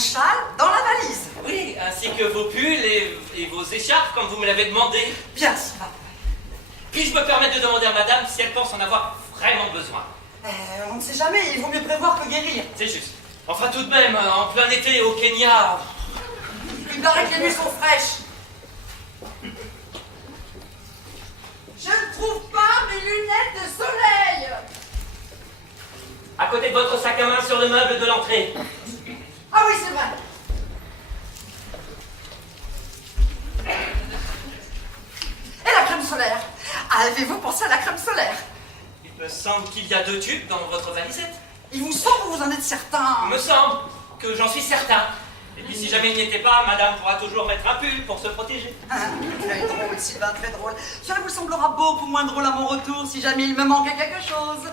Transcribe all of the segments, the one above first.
châle dans la valise. Oui, ainsi que vos pulls et vos écharpes, comme vous me l'avez demandé. Bien, Sylvain. Puis-je me permettre de demander à madame si elle pense en avoir vraiment besoin? On ne sait jamais, il vaut mieux prévoir que guérir. C'est juste. Enfin, tout de même, en plein été, au Kenya... Il paraît que les nuits sont fraîches. Je ne trouve pas mes lunettes de soleil. À côté de votre sac à main sur le meuble de l'entrée. Ah oui, c'est vrai. Et la crème solaire? Avez-vous pensé à la crème solaire? Il me semble qu'il y a 2 tubes dans votre valisette. Il vous semble ou vous en êtes certain? Il me semble que j'en suis certain. Et puis si jamais il n'y était pas, madame pourra toujours mettre un pull pour se protéger. Très drôle, Sylvain, très drôle. Cela vous semblera beaucoup moins drôle à mon retour si jamais il me manquait quelque chose.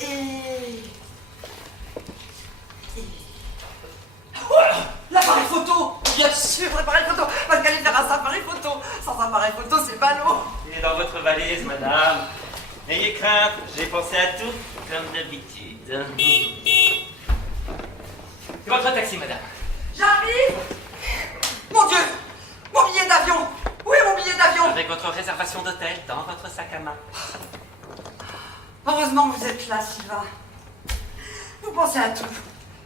Et... Voilà, l'appareil photo. Bien sûr, l'appareil photo. Parce qu'aller faire un appareil photo. Sans appareil photo, c'est ballot. Il est dans votre valise, madame. N'ayez crainte, j'ai pensé à tout, comme d'habitude. C'est votre taxi, madame. J'arrive. Mon Dieu, mon billet d'avion. Où est mon billet d'avion? Avec votre réservation d'hôtel dans votre sac à main. Heureusement que vous êtes là, Sylvain. Vous pensez à tout.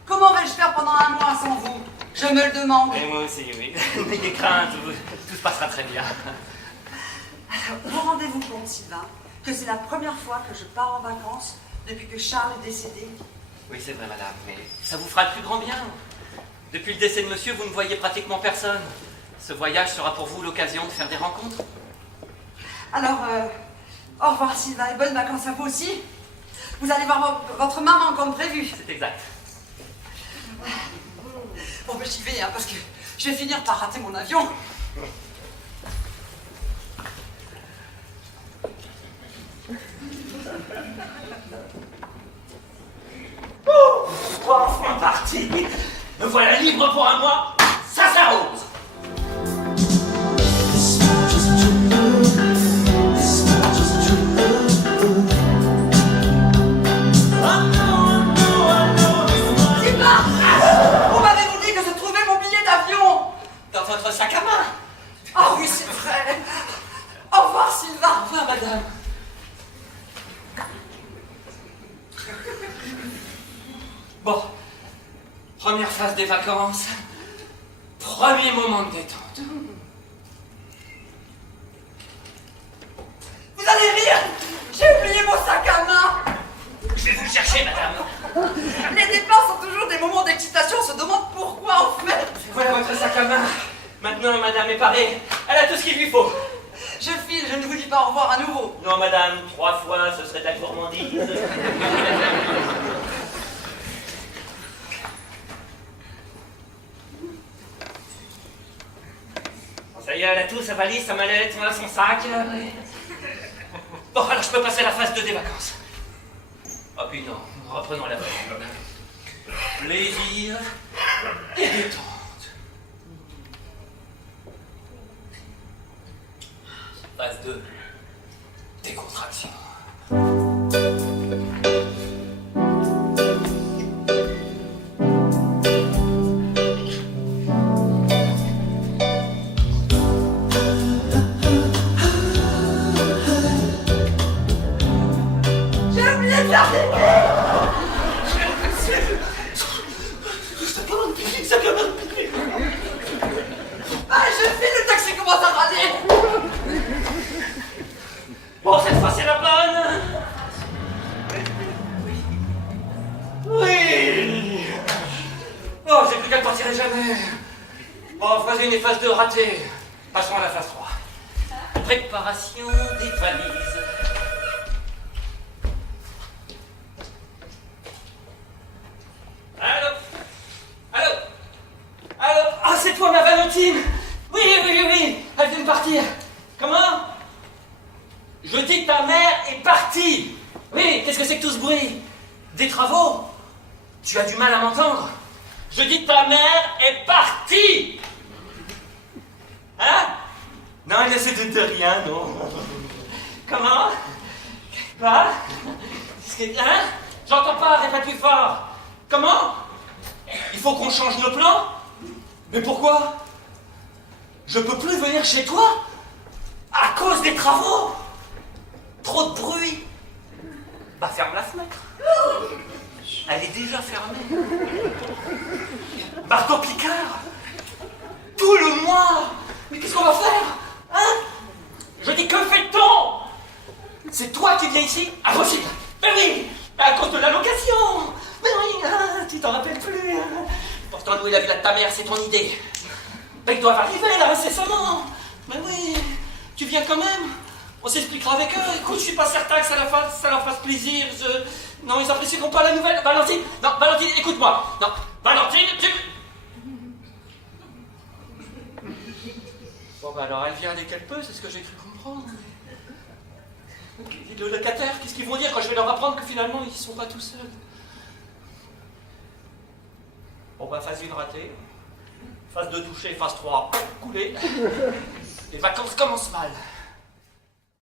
Comment vais-je faire pendant un mois sans vous? Je me le demande. Et moi aussi, oui. N'ayez crainte, tout se passera très bien. Alors, vous rendez-vous compte, Sylvain, que c'est la première fois que je pars en vacances depuis que Charles est décédé? Oui, c'est vrai, madame, mais ça vous fera le plus grand bien. Depuis le décès de monsieur, vous ne voyez pratiquement personne. Ce voyage sera pour vous l'occasion de faire des rencontres. Alors, au revoir, Sylvain, et bonnes vacances à vous aussi. Vous allez voir votre maman comme prévu. C'est exact. Bon, ben j'y vais, hein, parce que je vais finir par rater mon avion. Enfin parti. Me voilà libre pour un mois. Ça s'arrose. Dans votre sac à main. Ah oui, c'est vrai. Au revoir, Sylvain. Au revoir, madame. Bon, première phase des vacances. Premier moment de détente. Vous allez rire. J'ai oublié mon sac à main. Je vais vous le chercher, madame. Les départs sont toujours des moments d'excitation. On se demande pourquoi, en fait. Voilà votre sac à main. Maintenant, madame est parée. Elle a tout ce qu'il lui faut. Je file, je ne vous dis pas au revoir à nouveau. Non, madame, 3 fois, ce serait de la gourmandise. Ça y est, elle a tout, sa valise, sa mallette, voilà son sac. Bon, alors je peux passer à la phase 2 des vacances. Oh puis non, reprenons la bonne. Plaisir et détente. Phase 2. Décontraction. J'ai oublié de faire des Ah, je file, le taxi commence à râler. Bon, cette fois c'est la bonne. Oui. Oh, j'ai cru qu'elle partirait jamais. Bon, phase 1 et phase 2 ratées. Passons à la phase 3. Préparation des valises. Allô? Allô? Allô? Ah, c'est toi, ma Valentine? Oui, elle vient de partir. Comment? Je dis que ta mère est partie. Oui, qu'est-ce que c'est que tout ce bruit? Des travaux? Tu as du mal à m'entendre? Je dis que ta mère est partie. Hein? Non, elle ne se doute de rien, non. Comment? Quoi? Hein? J'entends pas, répète plus fort. Comment? Il faut qu'on change nos plans? Mais pourquoi? Je peux plus venir chez toi? À cause des travaux? Trop de bruit? Bah ferme la fenêtre. Elle est déjà fermée. Marco Picard? Tout le mois? Mais qu'est-ce qu'on va faire? Hein? Je dis, que fait-on? C'est toi qui viens ici? Impossible! Mais oui! À cause de la location! Mais oui, hein, tu t'en rappelles plus, hein. Pourtant, louer la villa de ta mère, c'est ton idée. Mais ils doivent arriver, là, incessamment. Mais oui, tu viens quand même. On s'expliquera avec eux. Écoute, je suis pas certain que ça leur fasse plaisir. Non, ils apprécieront pas la nouvelle. Valentine, non, Valentine, écoute-moi. Non, Valentine, Bon, bah alors, elle vient dès qu'elle peut, c'est ce que j'ai cru comprendre. Le locataire, qu'est-ce qu'ils vont dire quand je vais leur apprendre que finalement, ils sont pas tout seuls? Bon, bah, phase 1 ratée. Phase 2 touchée, phase 3 coulée. Les vacances commencent mal.